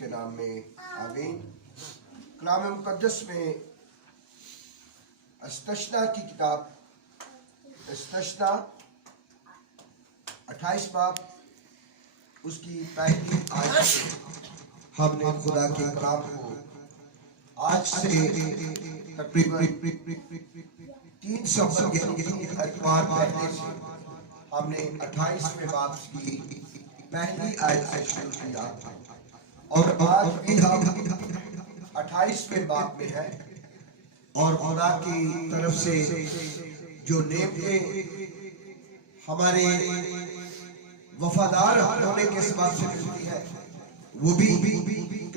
उसके नाम में आमीन। कलाम मुक़द्दस में इस्तश्ना की किताब इस्तश्ना 28 बाब उसकी पहली आयत हमने खुदा के कलाम को आज से तकरीबन 300 एतवार पहले से हमने 28वें बाब की पहली आयत से शुरू किया और आज भी हम 28वें बाब में है। और खुदा की तरफ से जो नेमतें हमारे वफादार होने के सबब से मिलती है वो भी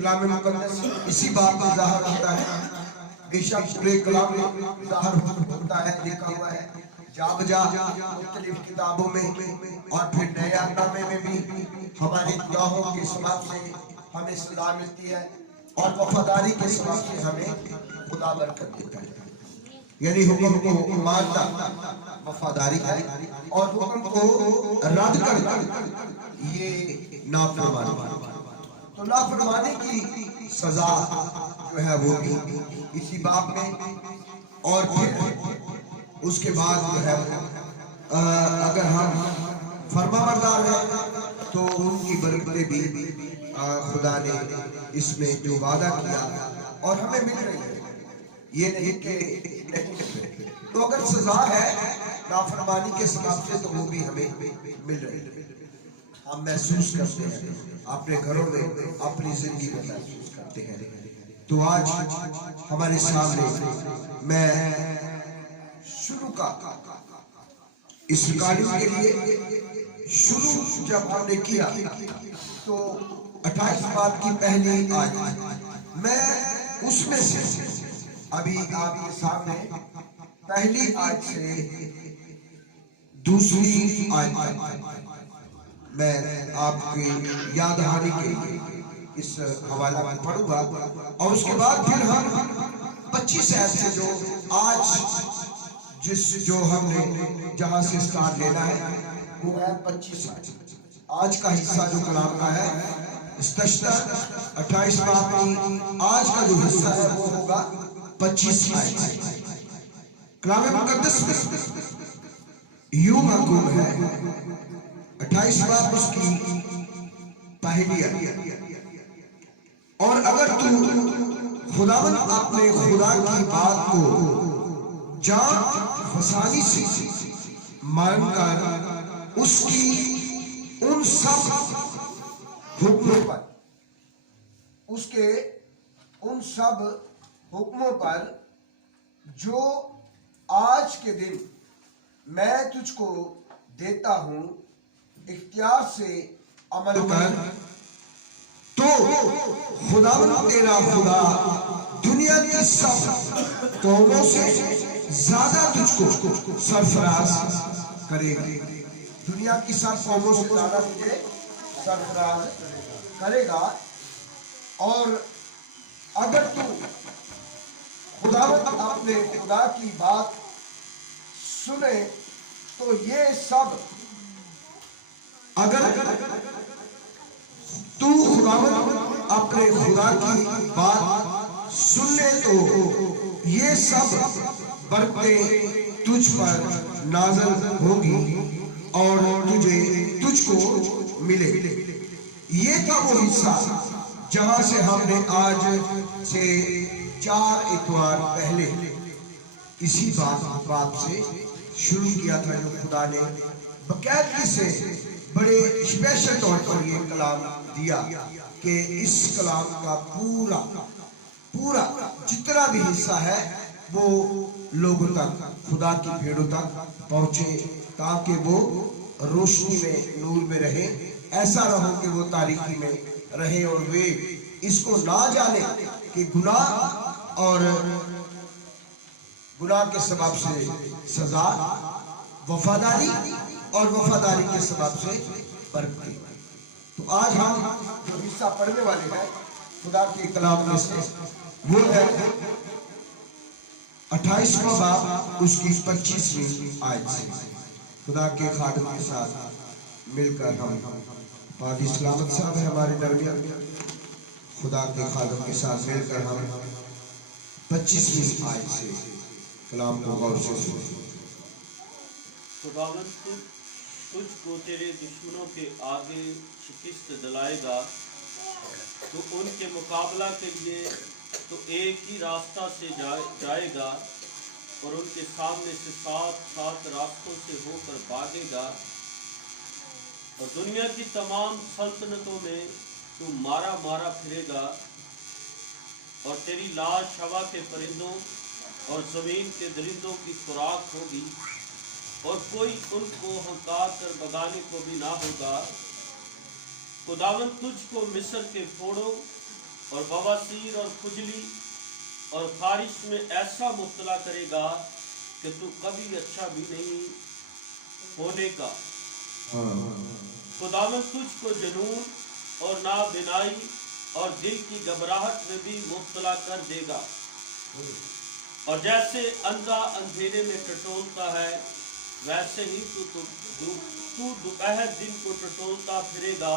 कलाम मुक़द्दस इसी बात में ज़ाहिर होता है। बेशक पूरे कलाम में ज़ाहिर होता है, लिखा हुआ है जा बजा मुख्तलिफ किताबों में और फिर नए नामे में भी हमारे गुनाहों के सबब से हमें सज़ा मिलती है और वफादारी के सबब से हमें खुदा बरकत देता है। यानी हुक्म को मानना वफादारी है और हुक्म को रद्द करना ये नाफरमानी। तो नाफरमानी की सजा जो है वो भी इसी बाब में। और फिर उसके बाद जो है अगर हम फरमाबरदार हैं तो उनकी बरकतें भी खुदा ने इसमें जो वादा किया और हमें मिल रही है, ये नहीं कि नहीं। तो अगर सजा है नाफरमानी के सबब से तो वो भी हमें मिल रही है, हम महसूस करते हैं अपने घरों में, अपनी जिंदगी में महसूस करते हैं। तो आज हमारे सामने मैं शुरू का इस रिकॉर्डिंग के लिए शुरू जब हमने किया तो 28 बाब की पहली आयत मैं उसमें से अभी आपके सामने पहली आयत से दूसरी आयत मैं आपके याद दहानी के लिए इस हवाला में पढ़ूंगा और उसके बाद फिर हम 25 आयत से जो आज जो हमने जहां से स्टार्ट लेना है वो है 25 आयत। आज का हिस्सा जो कलाम का है इस्तश्ना 28 बाब की आज का जो हिस्सा है वो होगा 25 आयत। कलाम मुक़द्दस में यूं मरकूम है 28 बाब उसकी पहली आयत। और अगर तू खुदावंद अपने खुदा की बात को जान फसानी से मानकर उसकी उन सब हुक्मों पर उसके उन सब हुक्मों पर जो आज के दिन मैं तुझको देता हूं इख्तियार से अमल कर तो खुदावंद तेरा खुदा दुनिया की सब कौमों से ज्यादा तुझको सरफराज करेगा। दुनिया की सब कौमों से ज्यादा तुझे सरफराज करेगा। और अगर तू खुदावंद अपने खुदा की बात सुने तो ये सब अगर तू खुदावंद अपने खुदा की बात सुन ले तो ये सब बरकतें तुझ पर नाज़िल होगी और तुझको मिले। ये था वो हिस्सा जहां से हमने आज से 4 इतवार पहले इसी बात से शुरू किया था जो खुदा ने बाकायदगी से बड़े स्पेशल तौर पर ये कलाम दिया कि इस कलाम का पूरा जितना भी हिस्सा है वो लोगों तक, खुदा की भेड़ों तक पहुंचे ताकि वो रोशनी में, नूर में रहे। ऐसा ना हो कि वो तारीकी में रहे और वे इसको ना जाने कि गुनाह के सबब से सजा, वफादारी और वफादारी के सबब से बरकत। तो आज हम जो हिस्सा पढ़ने वाले हैं खुदा के कलाम में से वो है 28वां बाब उसकी 25वीं आयत से। खुदा के खादिम के साथ मिलकर हम पादी सलामत साहब है हमारे दरमियान, खुदा के खादम के साथ मिलकर हम 25वीं आयत से कलाम को गौर से सुने। खुदावंद तुझको तेरे दुश्मनों के आगे शिकस्त दिलाएगा, तो उनके मुकाबला के लिए तो एक ही रास्ता से जाएगा और उनके सामने से 7 रास्तों से होकर भागेगा। और दुनिया की तमाम सल्तनतों में तू मारा मारा फिरेगा, और तेरी लाश हवा के परिंदों और ज़मीन के दरिंदों की खुराक होगी, और कोई उनको हंकार कर भगाने को भी ना होगा। खुदावंद तुझको मिस्र के फोड़ों और बवासीर और खुजली और खारिश में ऐसा मुब्तला करेगा कि तू कभी अच्छा भी नहीं होने का। खुदावंद तुझको जुनून और नाबिनाई और दिल की घबराहट में भी मुब्तला कर देगा, और जैसे अंधा अंधेरे में टटोलता है, वैसे ही तू दोपहर दिन को टटोलता फिरेगा,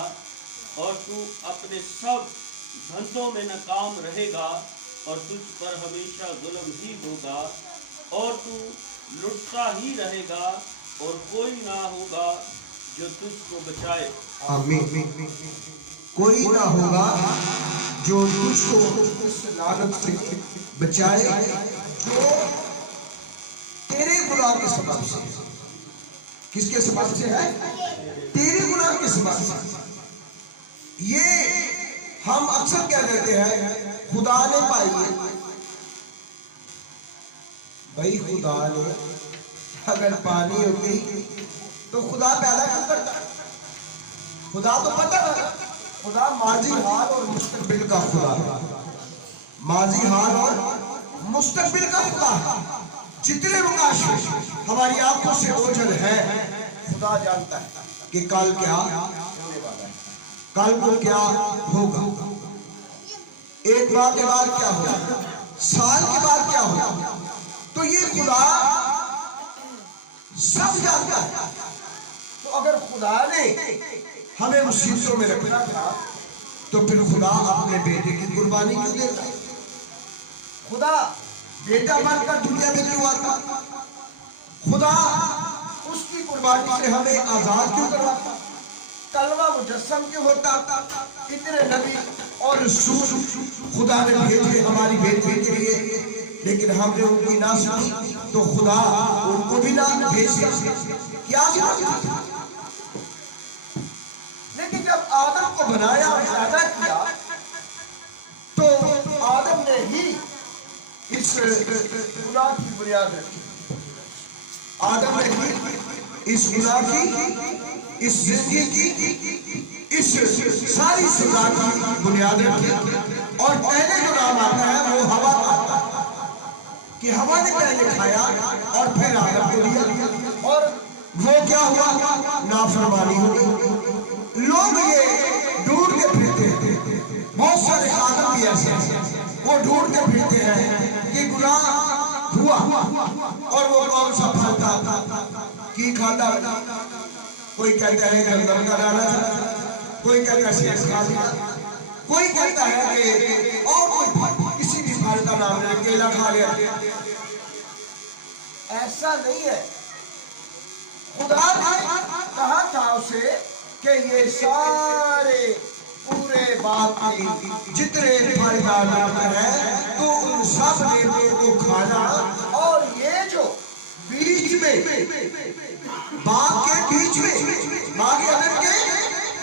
और तू अपने सब धंधों में नाकाम रहेगा, और तुझ पर हमेशा जुल्म ही होगा, और तू लुटता ही रहेगा, और कोई ना होगा जो तुझको बचाए। आमीन। कोई ना होगा जो तुझको इस लानत से बचाए जो तेरे गुनाह के सबब से। किसके सबब से है? तेरे गुनाह के सबब से। ये हम अक्सर कह देते हैं खुदा ने पाई है। भाई खुदा ने अगर पानी होती तो खुदा पैदा क्यों करता? खुदा तो पता है, खुदा माजी हाल और मुस्तकबिल का खुदा है। माजी हाल और मुस्तकबिल का खुदा है। जितने मुकाश हमारी आंखों से ओझल है, खुदा जानता है कि कल क्या होने वाला है, कल को क्या होगा, एक बार के बाद क्या होगा, साल के बाद क्या होगा। तो ये खुदा सब जानता है। तो अगर खुदा ने हमें मुसीबतों में रखना था, तो फिर खुदा अपने बेटे की कुर्बानी क्यों देता? खुदा बेटा बनकर दुनिया में क्यों आता? खुदा उसकी कुर्बानी से हमें आजाद क्यों करवाता? कलमा मुजस्सम क्यों होता? इतने नबी और रसूल खुदा ने भेजे हमारी बेटी के लिए, लेकिन हमने उनकी ना सुनी, तो खुदा उनको भी ना भेजे। क्या जरूरत? लेकिन जब आदम को बनाया और पैदा किया, तो आदम ने ही इस गुनाह की बुनियाद रखी। आदम ने ही इस गुनाह की, इस जिंदगी की, इस सारी सजा की बुनियाद रखी। और पहले जो नाम आता है वो हवा का आता है कि हवा ने पहले खाया और फिर आदम को दिया, और वो क्या हुआ? नाफरमानी हुई। लोग ये ढूंढते फिरते हैं, बहुत सारे आदम भी ऐसे हैं, वो ढूंढते फिरते हैं कि गुनाह हुआ और वो कौन सा फल था कि खाता। कोई कहता है गंदम का डाला था, कोई कहता है शेष खा लिया, कोई कहता है कि और कोई किसी भी फल का नाम ले, केला खा लिया। ऐसा नहीं है। खुदा ने कहा था उसे कि ये सारे पूरे बाप की जितने फलदार है, तो उन सब नेमतों को खाना, और ये जो बीच में बाग के बीच में, बाग अदन के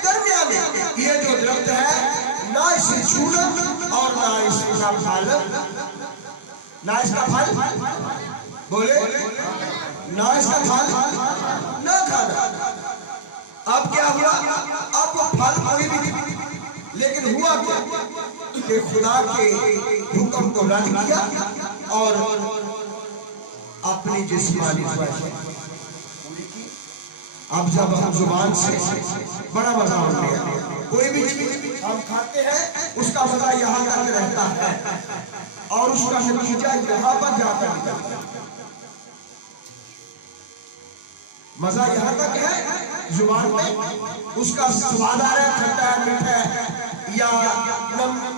दरमियान में ये जो दरख्त है, ना इसे छूना और ना इसका फल, ना इसका फल बोले, ना इसका फल ना खाना। अब क्या हुआ? अब वो फल कोई भी नहीं, लेकिन हुआ क्या कि खुदा के हुक्म को रद्द किया और अपनी जिस्मानी ख्वाहिश पूरी की। अब जब हम जुबान से बड़ा मजा होता है, कोई भी चीज हम खाते हैं उसका मजा यहाँ तक रहता है और उसका नतीजा यहाँ पर जाकर निकलता है। मजा यहाँ तक है जुबान में, उसका स्वाद आ रहा है, खट्टा है, मीठा है या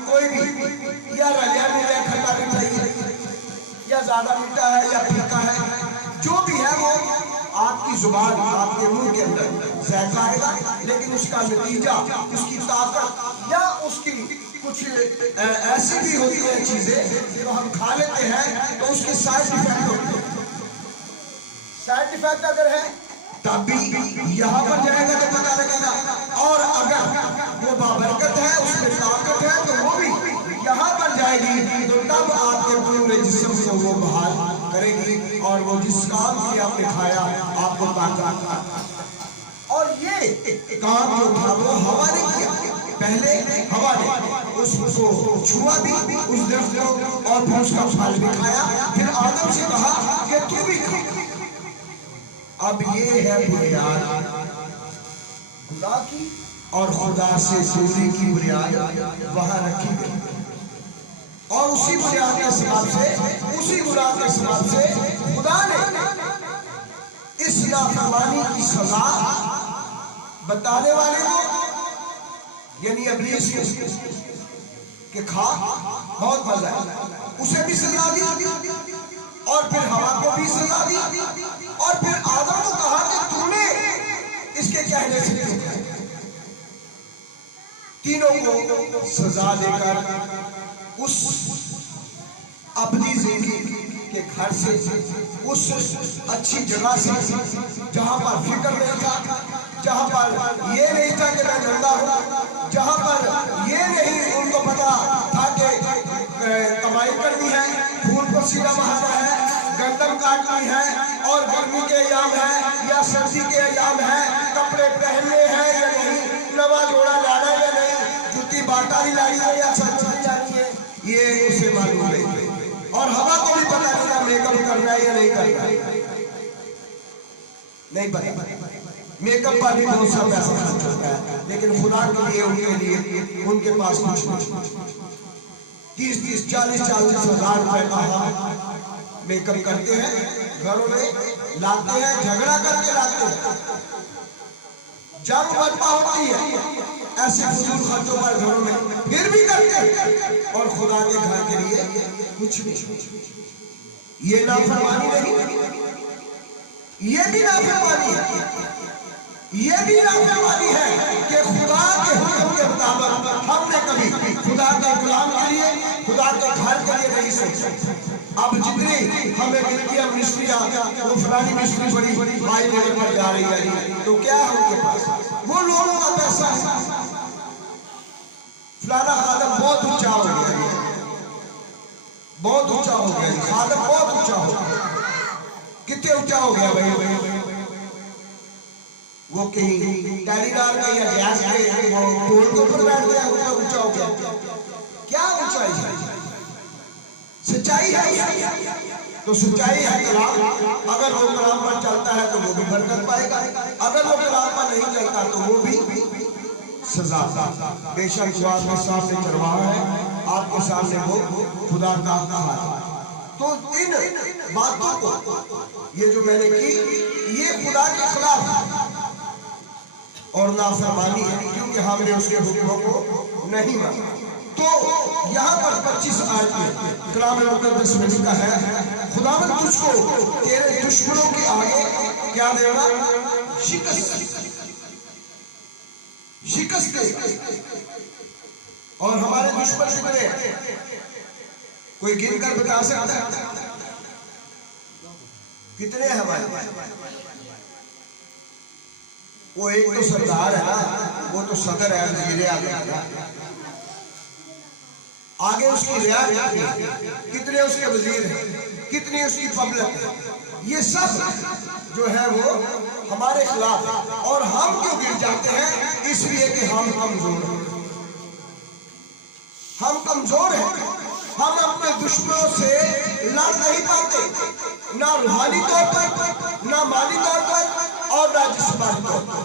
कोई भी भी या रलिया मिला खट्टा मीठा ही या ज्यादा मीठा है या फीका है, जो भी है वो आपकी जुबान आपके मुंह के अंदर जायका आएगा, लेकिन उसका नतीजा, उसकी ताकत या उसकी कुछ ऐसी भी होती है चीजें जो हम खा लेते हैं तो उसके साइड इफेक्ट होते हैं। साइड इफेक्ट अगर है तब भी यहाँ पर जाएगा तो पता लगेगा, और अगर वो बाबरकत है, उसमें ताकत है, तो वो भी यहाँ पर जाएगी तो तब आपके पूरे जिस्म से वो बाहर करेगी और वो जिस काम की आपने खाया आपको ताकत। और ये काम जो था वो हवा ने किया, पहले हवा ने उसको छुआ भी उस दरख्त को और फिर उसका फल भी खाया, फिर आदम से कहा कि तू भी खा। अब ये है बुनियाद खुदा की और खुदा से दूरी की बुनियाद वहां रखी गई, और उसी बुनियाद के सबब से, उसी बुनियाद के सबब से खुदा ने इस नाफरमानी की सजा बताने वाले को यानी इब्लीस के खा बहुत मजा है, उसे भी सजा दी और फिर हवा को भी सजा दी, और फिर आदम को कहा कि तूने इसके कहने से तीनों को सजा देकर उस अपनी जिंदगी के घर से, उस अच्छी जगह से जहां पर फिक्र नहीं था, जहां पर ये नहीं था कि मैं नंगा हूं, जहां पर ये नहीं उनको पता था कि कमाई करनी है, खून पसीना बहाना है, गर्दन काटनी है, और गर्मी के अयाम है या सर्दी के अयाम है, कपड़े पहनने हैं या नहीं, नवा जोड़ा लाना या नहीं, जूती बाटा ही लानी है या सब्जी लानी है, ये उसे मालूम नहीं। और हवा को भी पता नहीं था मेकअप करना है या नहीं करना है, नहीं पता। मेकअप पर भी बहुत सा पैसा खर्च होता है, लेकिन खुदा के लिए, उनके लिए, उनके पास कुछ नहीं। 30-30, 40-40 हजार रुपए का मेकअप करते हैं, घरों में लाते हैं, झगड़ा करके लाते हैं, जब बर्पा होती है ऐसे फजूल खर्चों पर घरों में फिर भी करते हैं, और खुदा के घर के लिए कुछ नहीं। ये नाफरमानी नहीं, ये भी नाफरमानी है, ये भी नाफरमानी है कि खुदा के हुक्म के मुताबिक हमने कभी खुदा के गुलाम के लिए, खुदा के घर के लिए नहीं सोचा। अब जितनी हमें मिलती है मिस्ट्रियाँ, वो फलानी मिस्ट्री बड़ी भाई लेने पर जा रही है, तो क्या है उनके पास? वो लोगों का पैसा है। फलाना खादम बहुत ऊंचा हो गया, बहुत ऊंचा हो गया, खादम बहुत ऊंचा हो गया। कितने ऊंचा हो गया भाई? वो कहीं टेलीदार का या गैस के वो पोल के ऊपर बैठ गया, वो ऊंचा हो गया। क्या ऊंचाई है? सच्चाई है, तो सच्चाई है कलाम। अगर वो कलाम पर चलता है तो वो भी बरकत पाएगा, अगर वो कलाम पर नहीं चलता तो वो भी सजा। बेशक जो आपके सामने चरवाहा है, आपके सामने वो खुदा का कहा। तो इन बातों को, ये जो मैंने की, ये खुदा के खिलाफ और नाफरमानी है, क्योंकि हमने उसके हुक्मों को नहीं माना। तो यहाँ पर 25 आयत में कलाम मुक़द्दस में लिखा है, खुदावंद तुझको तेरे दुश्मनों के आगे क्या देगा? शिकस्त दे। और हमारे दुश्मन कितने हैं? कोई गिन कर बता सकता है कितने हैं हमारे? वो एक तो सरदार है ना, वो तो सदर है, वजीर आगे उसकी रियासत, कितने उसके वजीर हैं, कितनी उसकी पब्लिक है, ये सब जो है वो हमारे खिलाफ। और हम क्यों गिर जाते हैं? इसलिए कि हम कमजोर हैं, हम कमजोर हैं। हम अपने दुश्मनों से लड़ नहीं पाते, ना रूहानी तौर पर, ना माली तौर पर, और ना जिस्मानी तौर पर।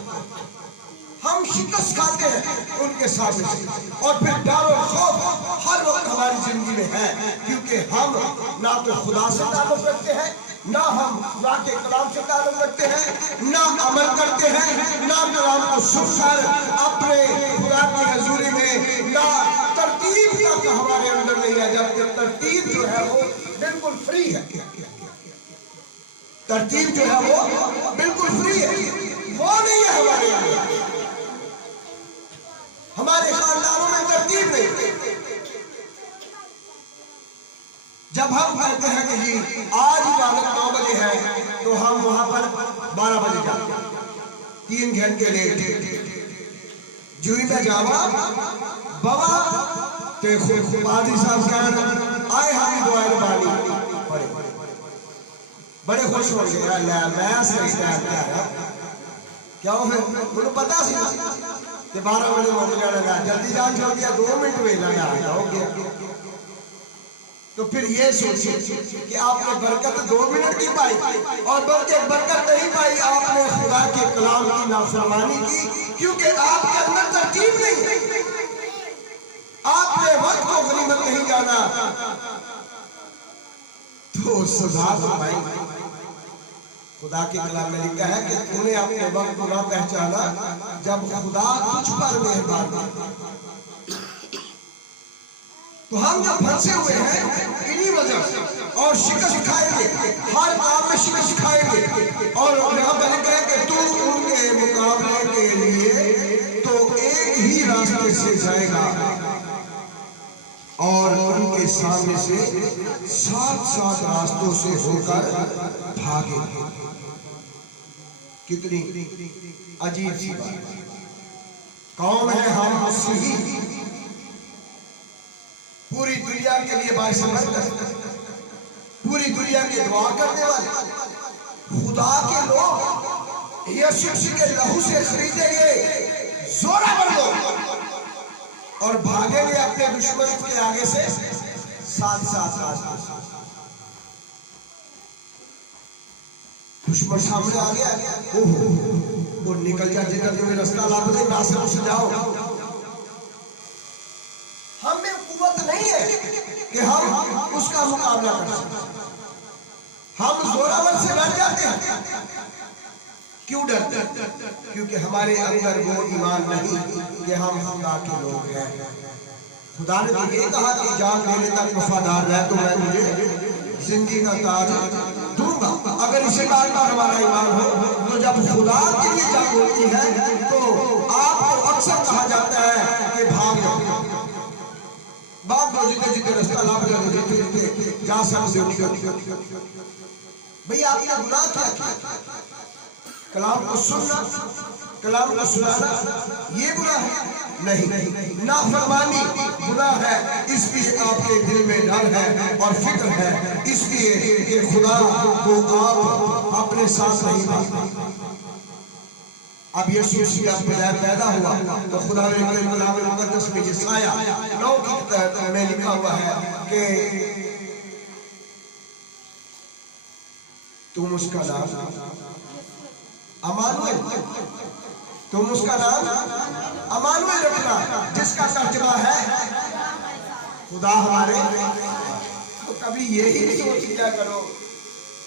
हम शिकस्त खाते हैं उनके सामने से, और फिर डर और खौफ हर वक्त हमारी जिंदगी में है, क्योंकि हम ना तो खुदा से ताल्लुक रखते हैं, ना हम खुदा के कलाम से ताल्लुक रखते हैं, ना अमल करते हैं, ना कलाम को सुनकर अपने खुदा की हजूरी में ना तरतीब का जबकि तरतीब जो है वो बिल्कुल फ्री है। तरतीब जो है वो बिल्कुल फ्री है, वो नहीं है हमारे यहाँ। हमारे खानदानों में तरतीब नहीं। जब हम कहते हैं कि जी आज इबादत 9 बजे है तो हम वहां पर 12 बजे जाते हैं, 3 घंटे लेट जुई में जावा बाबा ते पादी साहब कहन आए हम दुआएं बानी बड़े खुश हो गए। मैं सही टाइम पे आया, क्या हो फिर मुझे पता सी कि 12 बजे मुझे जाना, जल्दी जान छोड़ दिया, 2 मिनट वेला में आ गया हो गया। तो फिर ये सोचिए कि आपने बरकत 2 मिनट की पाई, और बल्कि बरकत नहीं पाई, आपने खुदा के कलाम की नाफरमानी की, क्योंकि आपके अंदर तरतीब नहीं है। आपने वक्त को गनीमत नहीं जाना। तो सुधार भाई, खुदा के कलाम में लिखा है कि तूने अपने वक्त को ना पहचाना जब खुदा तुझ पर मेहरबान। तो हम जब फंसे हुए हैं इन्हीं वजह से, और शिकस्त खाएंगे, हर काम में शिकस्त खाएंगे। और यहाँ पर लिखा है कि तू उनके मुकाबले के लिए तो एक ही रास्ते से जाएगा और उनके सामने से 7 रास्तों से होकर भागेंगे। कितनी अजीब सी बात। कौन है हम? मसीही, पूरी दुनिया के लिए बाइसमत, पूरी दुनिया की दुआ करने वाले खुदा के लोग यीशु के लहू से खरीदे गए जोरावर लोग, और भागेंगे अपने दुश्मन के आगे से 7 रास्ते। दुश्मन सामने आ गया, वो निकल जा, जिधर तुम्हें रास्ता लाभ दे ना से जाओ। हमें कुव्वत नहीं है कि हम उसका मुकाबला कर सकें। हम जोरावर से डर जाते हैं। क्यों डरते हैं? क्योंकि हमारे अंदर वो ईमान नहीं कि हम खुदा के लोग हैं। खुदा ने तो ये कहा कि जान देने तक वफादार रह तो मैं तुझे जिंदगी का ताज दूंगा। अगर इसी बात पर हमारा ईमान हो तो जब खुदा के लिए जान होती है तो आपको अक्सर कहा जाता है कि भाग जाओ, बाप को जीते जीते रास्ता लाभ ले, जीते जीते जा सकते हो। भैया आपने गुनाह क्या किया? कलाम को सुनना, कलाम को सुनाना ये गुनाह है? नहीं, नाफरमानी गुनाह है। इसलिए आपके दिल में डर है और फिक्र है, इसलिए कि खुदा को आप अपने साथ नहीं पाते। अब यीशु मसीह पैदा हुआ तो खुदा ने कलाम मुकद्दस में यशाया 9 में लिखा हुआ है कि तुम उसका नाम अमानुएल, तुम उसका नाम अमानुएल रखना, जिसका तर्जुमा है खुदा हमारे। तो कभी यही सोच लिया करो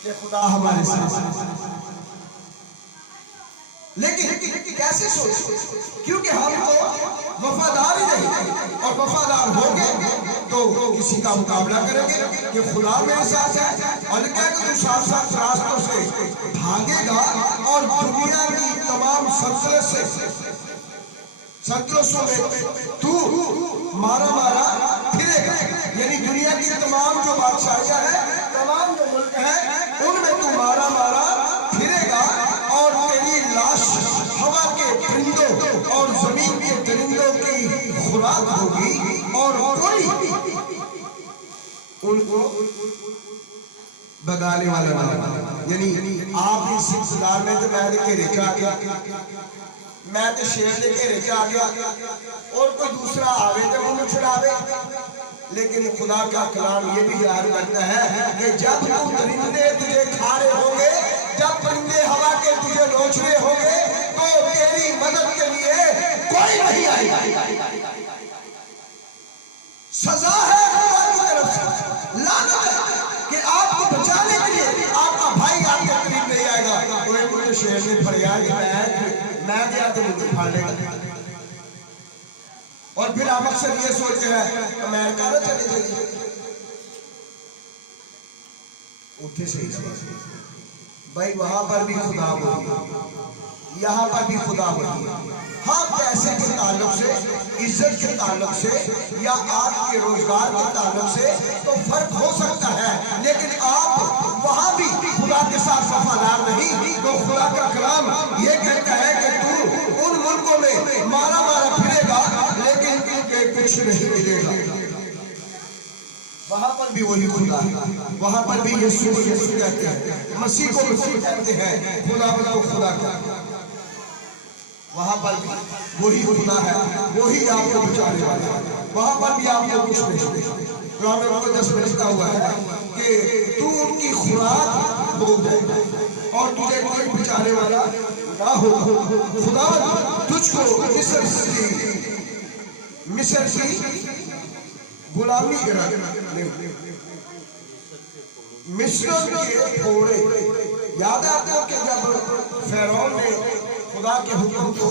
कि खुदा हमारे साथ, लेकिन कैसे सोच? क्योंकि हम तो वफादार ही नहीं, और वफादार होंगे तो किसी का मुकाबला करेंगे कि खुदा मेरे साथ है, और क्या कि तू 7 रास्तों से भागेगा और दुनिया की तमाम संतोषों में तू मारा फिरेगा। यानी दुनिया की तमाम जो बादशाहियां हैं, तमाम जो मुल्क हैं, उनमें तू मारा फिरेगा, और तेरी लाश हवा के परिंदों और जमीन के परिंदों की खुराक होगी, और कोई उनको भगाने वाला ना। यानी आप इस इंतजार में तो मैं घेरे च आ गया, मैं तो शेर के घेरे च आ गया, और कोई दूसरा आवे तो उन्हें छुड़ावे। लेकिन खुदा का कलाम ये भी याद करता है कि जब परिंदे तुझे खा रहे होंगे, जब परिंदे हवा के तुझे नोच रहे होंगे, तो तेरी मदद के लिए कोई नहीं आएगा। सजा है खुदा की तरफ से, लानत है कि आपको बचाने के लिए आपका भाई आपके करीब नहीं आएगा। कोई मुझे शेर ने फरियाद मैं गया तो मुझे फाड़ लेगा। और फिर आप अक्सर ये सोचते हैं अमेरिका में चले जाइए, उठे सही से भाई, वहां पर भी खुदा होगी, यहाँ पर भी खुदा होगी। हाँ, पैसे के ताल्लुक से, इज्जत के ताल्लुक से या आपके रोजगार के ताल्लुक से तो फर्क हो सकता है, लेकिन आप वहां भी खुदा के साथ वफादार नहीं। तो खुदा का कलाम ये कहता है कि तू उन मुल्कों में मारा मारा फिरेगा, लेकिन तुझे कुछ नहीं मिलेगा। वहां पर भी वही खुदा है, वहां पर भी यीशु को यीशु कहते हैं, मसीह को मसीह कहते हैं, खुदा को खुदा कहते हैं। वहां पर भी वही खुदा है, वही आपको बचाने वाला है। वहां पर भी आपको कुछ नहीं। कुरान में 10 में लिखा हुआ है कि तू उनकी खुराक हो जाए और तुझे कोई बचाने वाला ना हो। खुदा तुझको मिस्र की गुलामी करा, मिस्र के फोड़े। याद है आपको कि जब फैरौन ने खुदा के हुक्म को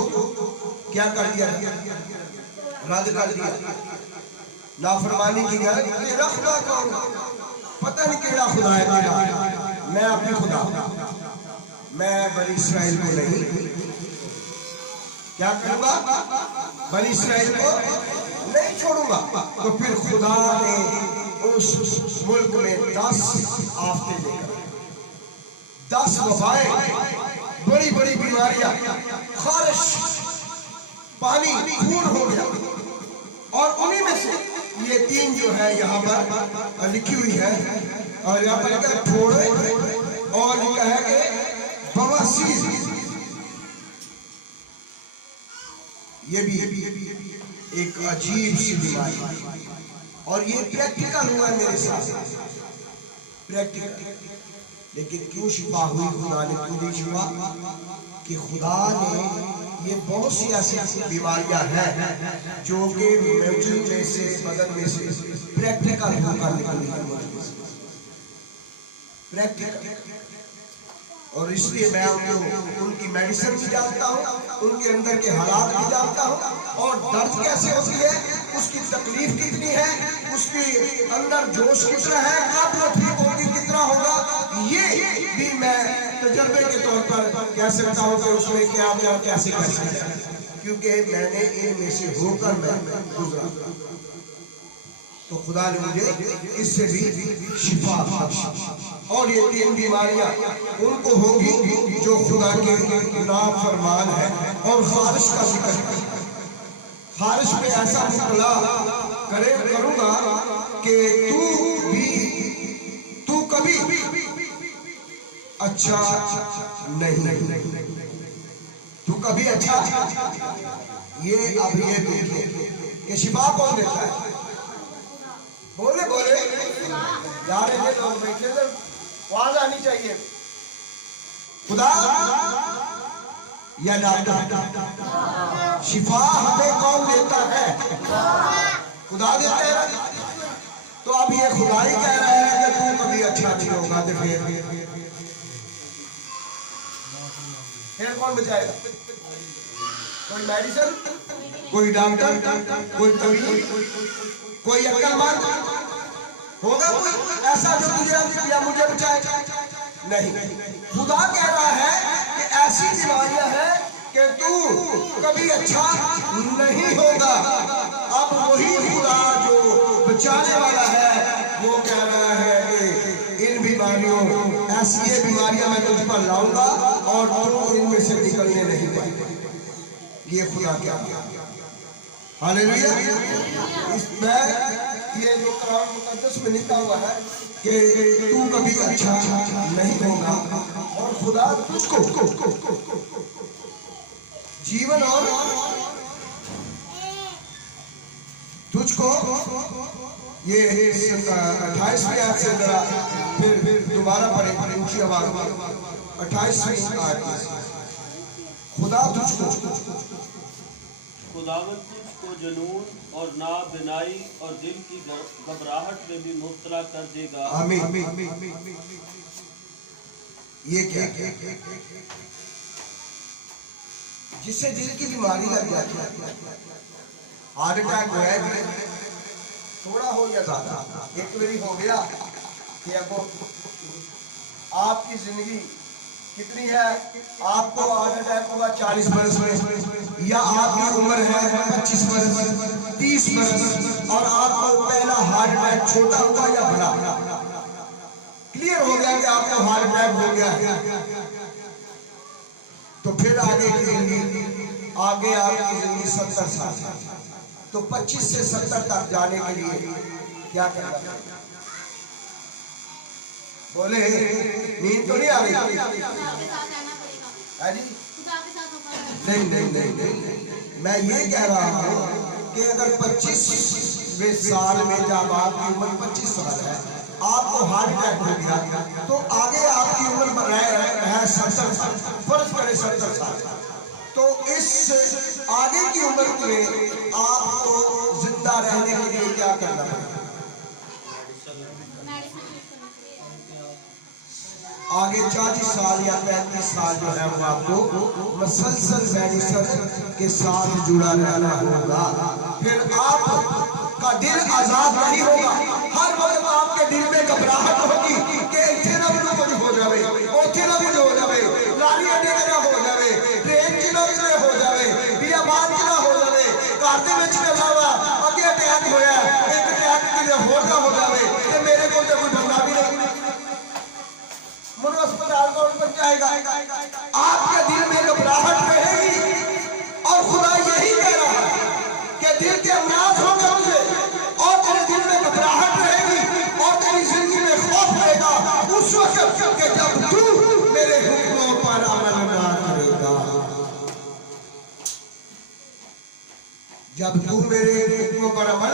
क्या कर दिया, रद्द कर दिया, नाफरमानी की गया। तेरा खुदा कौन? पता नहीं केड़ा खुदा है तेरा। मैं अपने खुदा, मैं बनी इस्राएल को नहीं क्या करूंगा, बनी इस्राएल को नहीं छोड़ूंगा। तो फिर खुदा ने उस मुल्क में 10 आफतें देकर, 10 वबाएं, बड़ी बड़ी बीमारियां, खारिश, पानी, खून हो गया। और उन्हीं में से ये 3 जो है यहाँ पर लिखी हुई है, और यहाँ पर फोड़े और लिखा है कि बवासीर। ये भी एक अजीब सी बीमारी, और ये प्रैक्टिकल हुआ मेरे साथ, प्रैक्टिकल। लेकिन क्यों शिफा हुई? खुदा ने क्यों नहीं शिफा? कि खुदा ने ये बहुत सी ऐसी बीमारियां हैं जो कि मौजूद में से, बदन में से प्रैक्टिकल होकर निकली है, प्रैक्टिकल। और इसलिए मैं उनकी मेडिसिन भी जानता हूँ, उनके अंदर के हालात भी जानता हूँ, और दर्द कैसे होती है, उसकी तकलीफ कितनी है, उसके अंदर जोश कितना है, कब वो ठीक होगी, कितना होगा, ये भी मैं तजर्बे के तौर पर कह सकता हूँ कि उसमें क्या क्या कैसे कर सकता है, क्योंकि मैंने इनमें से होकर मैं गुजरा। तो खुदा ने मुझे इससे भी शिफा बख्शी। और ये 3 बीमारियां उनको होगी जो खुदा के नाफरमान है। और खारिश का जिक्र है, खारिश में ऐसा मुबतला करूंगा कि तू कभी अच्छा नहीं, तू कभी अच्छा। ये अब ये देखिए कि शिफा कौन देता है? बोले बोले यार, ये लोग बैठे थे, आवाज आनी चाहिए। खुदा या डॉक्टर? शिफा हमें कौन देता है? खुदा देते हैं। तो अब ये खुदा ही कह रहा है कि तू कभी अच्छा नहीं होगा, तो फिर कौन बचाएगा? कोई मेडिसिन, कोई डॉक्टर, कोई तबीब, कोई अक्लमंद होगा कोई ऐसा जो तुझे या मुझे बचाए? नहीं। खुदा कह रहा है कि ऐसी बीमारियां हैं कि तू कभी अच्छा नहीं होगा। अब वही खुदा जो बचाने वाला है वो कह रहा है कि इन बीमारियों, ऐसी ये बीमारियां मैं तुझ पर लाऊंगा और तू इनमें से निकलने नहीं देगा। ये खुदा क्या किया? हालेलुया। इसमें ये जो कुरान मुकद्दस में लिखा हुआ है कि तू कभी अच्छा नहीं होगा, और खुदा तुझको जीवन और तुझको ये 28वीं आयत से जरा फिर दोबारा पढ़े ऊंची आवाज में। 28वीं आयत, खुदा तुझको, खुदावंद तुझको जुनून और नाबिनाई और दिल की घबराहट में भी मुब्तला कर देगा। आमीन। ये क्या? जिससे दिल की बीमारी लग जाती है, हार्ट अटैक हो है, थोड़ा हो या ज्यादा, एक बारी हो गया कि अब आपकी जिंदगी कितनी है, आपको हार्ट अटैक हुआ 40 वर्ष में, या आपकी उम्र है 25 वर्ष, 30 वर्ष, और आपको पहला हार्ट अटैक छोटा हुआ या बड़ा, क्लियर हो गया कि आपको हार्ट अटैक हो गया, तो फिर आगे की जिंदगी, आगे आपकी जिंदगी 70 साल, तो 25 से 70 तक जाने के लिए क्या करना? बोले नींद तो नहीं आ रही है जी? नहीं नहीं नहीं नहीं, मैं ये कह रहा हूँ कि अगर 25वें साल में जब आपकी उम्र 25 साल है, आपको हार्ट अटैक हो गया, तो आगे आपकी उम्र है 70 साल, फर्ज करें 70 साल, तो इस आगे की उम्र में आपको जिंदा रहने के लिए क्या करना पड़ेगा? आगे 40 साल या 35 साल जो है वो आपको मसलसल मेडिसिन के साथ जुड़ा रहना होगा। फिर आपका दिल आजाद नहीं होगा, हर वक्त आपके दिल में घबराहट होगी कि इतने ना भी कुछ हो जाए, उतने ना कुछ हो जाए, लारी अड्डे ना हो जाए, ट्रेन च ना हो जाए, बियाबान च ना हो जाए, घर के विच ना जावा, अगे अटैक होया, एक अटैक किसी होर का हो जाए, तो मेरे को तो कोई बंदा भी नहीं, मुझे अस्पताल कौन पहुंचाएगा? आपके दिल में घबराहट रहेगी, और खुदा यही कह रहा है कि दिल के अमराज होंगे मुझे, और तेरे दिल में घबराहट रहेगी, और तेरी जिंदगी में खौफ रहेगा उस वक्त कि जब तू मेरे हुक्मों पर अमल ना करेगा, जब तू मेरे हुक्मों पर अमल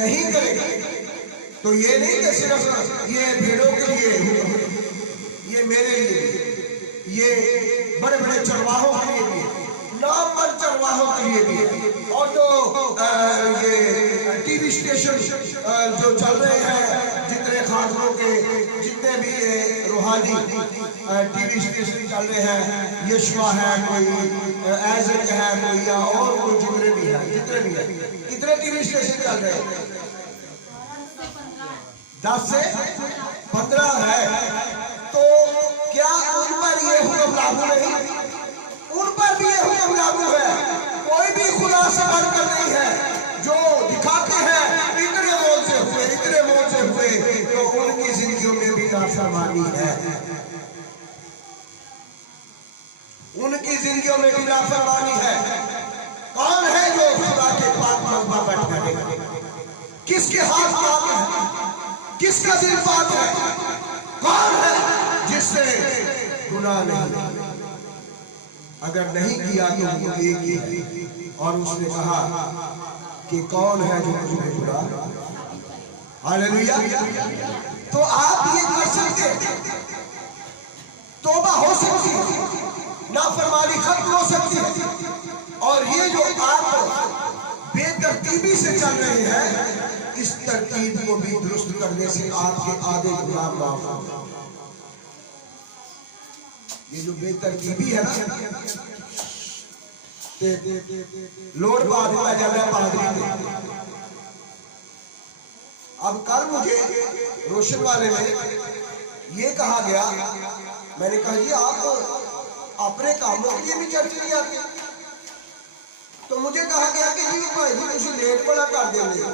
नहीं करेगा। तो ये नहीं कि सिर्फ ये भेड़ों के लिए, ये मेरे लिए, ये बड़े बड़े चरवाहों के लिए भी, नाम पर चरवाहों के लिए भी, और जो ये टीवी स्टेशन जो चल रहे हैं, जितने खासों के जितने भी रूहानी टीवी स्टेशन चल रहे हैं, यशवा है कोई, एज़क है कोई, या और कोई जितने भी हैं, कितने टीवी स्टेशन चल रहे हैं? 10 से 15 है। तो क्या उन पर ये हुक्म लागू नहीं? उन पर भी ये हुक्म लागू है। कोई भी खुदा से बढ़कर नहीं है। जो दिखाते हैं इतने मौत से हुए, इतने मौत से हुए, तो उनकी जिंदगियों में भी नाफरमानी है, उनकी जिंदगियों में भी नाफरमानी है। कौन है जो खुदा के पाक मकबा पर ठहरेगा? किसके हाथ पाक है? किसका दिल पाक है? कौन है जिससे गुनाह नहीं? अगर नहीं किया तो वो एक ही है। और उसने कहा कि कौन है जो मुझे बुरा? हालेलुया। तो आप ये कर सकते, तौबा हो सकती है, नाफरमानी खत्म हो सकती है। और ये जो आप बेतरतीबी से चल रहे हैं, इस तरतीब को भी दुरुस्त करने से आपके आधे गुनाह माफ होंगे। ये जो बेतरतीबी है ना, लोड पा दिया जाता है पादरी। अब कल मुझे रोशन वाले में ये कहा गया, मैंने कहा जी आप अपने कामों के लिए भी चर्च नहीं आते? तो मुझे कहा गया कि जी भाई जी तुम लेट बड़ा कर देंगे,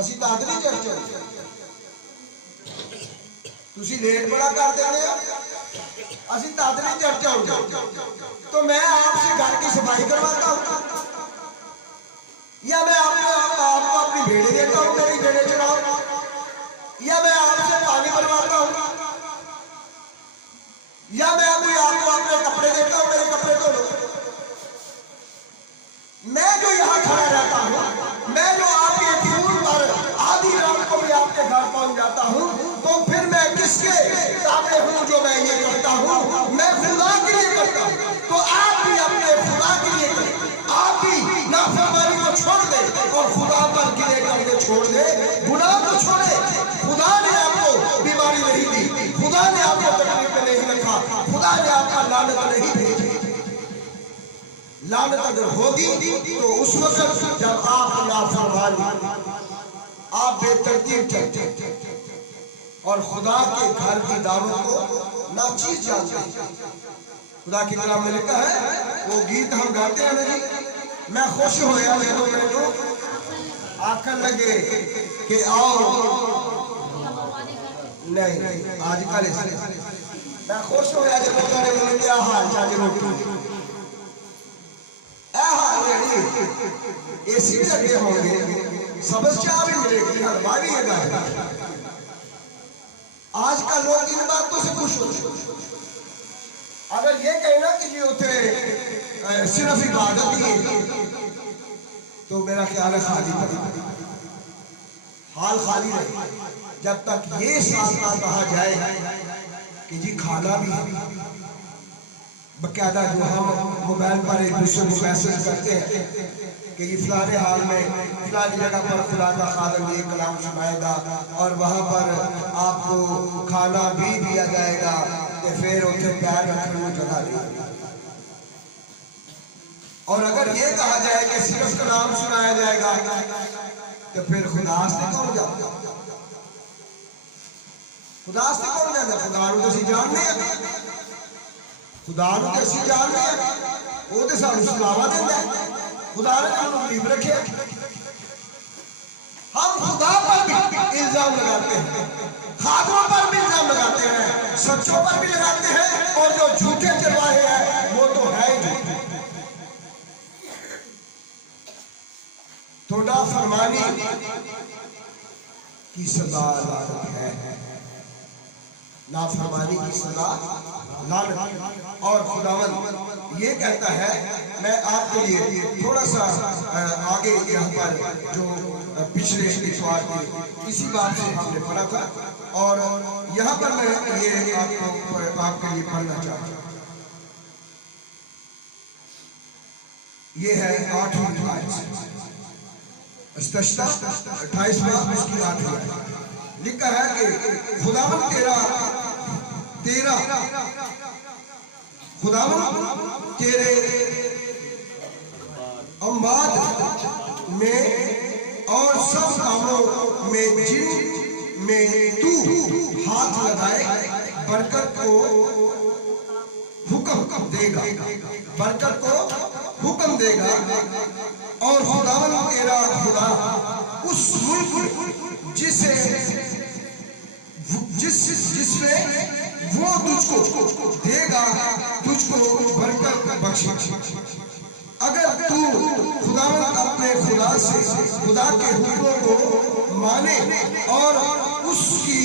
ਅਸੀਂ ਤਾਂ ਆਦਰੀ चर्च तुसी लेट बड़ा कर देंगे, ਅਸੀਂ ਤਾਂ ਆਦਰੀ चर्च आऊंगा। तो मैं आपसे घर की सफाई करवाता हूँ, या मैं आपको अपनी भेड़े देता हूँ, मेरी भेड़े चराओ, या मैं आपसे पानी बनवाता हूँ, या मैं अभी आपको अपने कपड़े देता हूँ, मेरे कपड़े धो लो। मैं जो यहाँ खड़ा रहता हूँ, मैं जो आपके फोन पर आधी रात को भी आपके घर पहुंच जाता हूँ, तो फिर मैं किसके ताबे हूँ जो मैं ये करता हूँ? मैं खुदा के लिए करता हूँ। तो आप भी अपने खुदा के लिए करें, आप भी नाफरमानी को छोड़ दे और खुदा पर गिरे करके छोड़ दे, गुनाह को छोड़े। खुदा ने आपको बीमारी नहीं दी, खुदा ने आपको तकलीफ में नहीं रखा, खुदा ने आपका लानत नहीं भेजी। लानत अगर होगी तो उस वक्त जब आप नाफरमान, आप बेतरतीब चलते, और खुदा के घर की दावत को नाचीज जानते हैं। खुदा के कलाम में लिखा है, वो गीत हम गाते हैं ना जी, मैं खुश होया जदों मैनू आखन लगे कि आओ, नहीं आजकल मैं खुश होया जदों मैनू क्या हाल चाल रोटी एसी भी लगे होंगे, सब्ज चाह भी मिलेगी, हलवा भी है। आज का लोग इन बातों से खुश होते। अगर ये कहना कि जी उसे सिर्फ इबादत ही है, तो मेरा ख्याल है खाली पड़ी, हाल खाली रहे। जब तक ये साथ ना कहा जाए कि जी खाना भी है, बकायदा जो हम मोबाइल पर एक दूसरे को मैसेज करते हैं कि ये फलाने हाल में फलानी जगह पर खुदा का खादम ये कलाम सुनाएगा और वहाँ पर आपको खाना भी दिया जाएगा, तो फिर उसे पैर रखने को जगह नहीं। और अगर ये कहा जाए कि सिर्फ कलाम सुनाया जाएगा, तो फिर खुदा से कौन जाता? खुदा से कौन जाता? खुदा को तो जानने खुदा को असी जानते हैं, वो तो सानू सुनावा देता है। खुदा ने सानू गरीब रखे, हम खुदा पर भी इल्जाम लगाते हैं, खादों पर भी इल्जाम लगाते हैं, सच्चों पर भी लगाते हैं, और जो झूठे चरवाहे हैं वो तो है ही। तो नाफरमानी की सजा लानत है, नाफरमानी की सजा लानत। और खुदावन ये कहता है, मैं आपके लिए थोड़ा सा आगे यहाँ पर जो पिछले इतवार के इसी बात से हमने पढ़ा था, और यहाँ पर मैं ये आपके लिए पढ़ना चाहता हूँ। ये है 8वीं आयत, 28वां इसकी 8वीं आयत। लिखा है कि खुदावन खुदावन तेरे अम्बाद में और सब कामों में जिन में तू हाथ लगाए बरकत को हुक्म देगा, बरकत को हुक्म देगा। और खुदावन तेरा खुदा उस मुल्क जिसमें वो तुझको देगा, तुझको बरकत बख्शेगा। अगर तू खुदावंद अपने खुदा के हुक्मों को माने और उसकी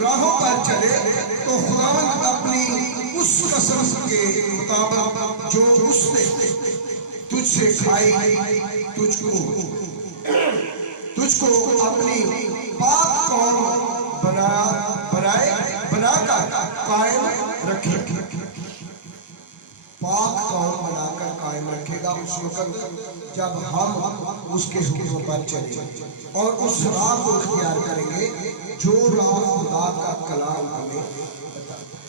राहों पर चले, तो खुदावंद अपनी उस कसम के मुताबिक जो उसने तुझसे खाई, तुझको अपनी पाक कौम बनाकर कायम रखे, पाक कौम बनाकर कायम रखेगा उस वक्त जब हम उसके हुक्म पर चले और उस राह को इख्तियार करेंगे जो राह खुदा का कलाम हमें बताता है।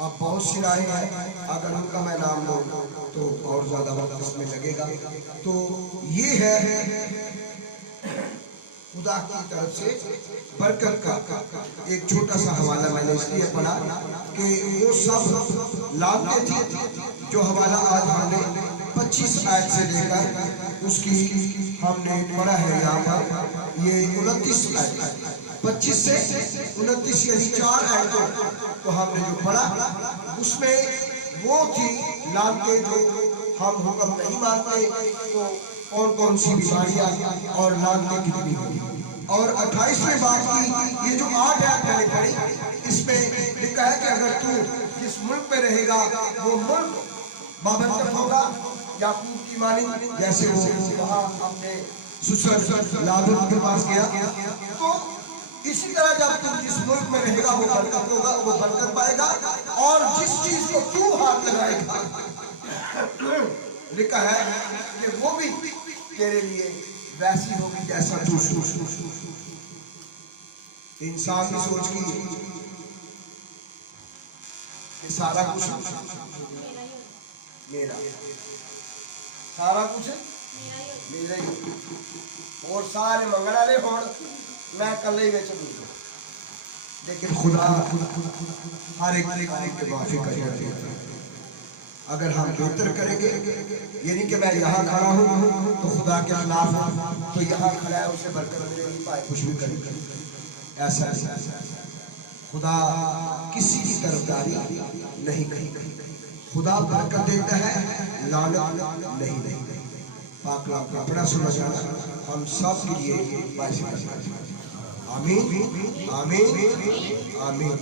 अब बहुत सी राहें हैं, अगर उनका मैं नाम लूँ तो और ज्यादा वक्त इसमें लगेगा। तो ये है खुदा की तरफ से बरकत का एक छोटा सा हवाला मैंने इसलिए पढ़ा कि वो सब लाभते थे जो हवाला आज हमने 25 आयत से लेकर उसकी हमने पढ़ा है यहाँ पर, ये 29 आयत, 25 से 29 यानी 4 आयतों तो हमने जो पढ़ा उसमें वो थी लाभते जो हम हुक्म नहीं मानते तो कौन कौन सी बीमारियां और लानतें कितनी होगी। और 28वें बात की ये जो 8 आयत मैंने पढ़ी, इसमें लिखा है कि अगर तू जिस मुल्क में रहेगा वो मुल्क बाबरकत होगा, याकूब की मानी जैसे वो वहाँ अपने सुसर लाबन के पास गया, तो इसी तरह जब तू जिस मुल्क में रहेगा वो बरकत होगा, वो बरकत पाएगा। और जिस चीज को तू हाथ लगाएगा लिखा है कि वो भी तेरे लिए वैसी होगी जैसा तू। इंसान की सोच की कि सारा कुछ मेरा, सारा कुछ मेरा ही और सारे मंगल वाले होण, मैं कल्ले ही बेच दूंगा। लेकिन खुदा हर एक के माफी करेगा। अगर हम बेहतर करेंगे, यानी कि मैं यहाँ खड़ा हूँ तो खुदा के खिलाफ हूँ, तो यहाँ खड़ा है उसे बरकत मिले नहीं पाए, कुछ भी करेंगे ऐसा खुदा किसी की तरफदारी नहीं करेगा। खुदा बरकत देता है, लानत नहीं। पाक अपना समझ हम सब के लिए बाइस। आमीन आमीन आमीन।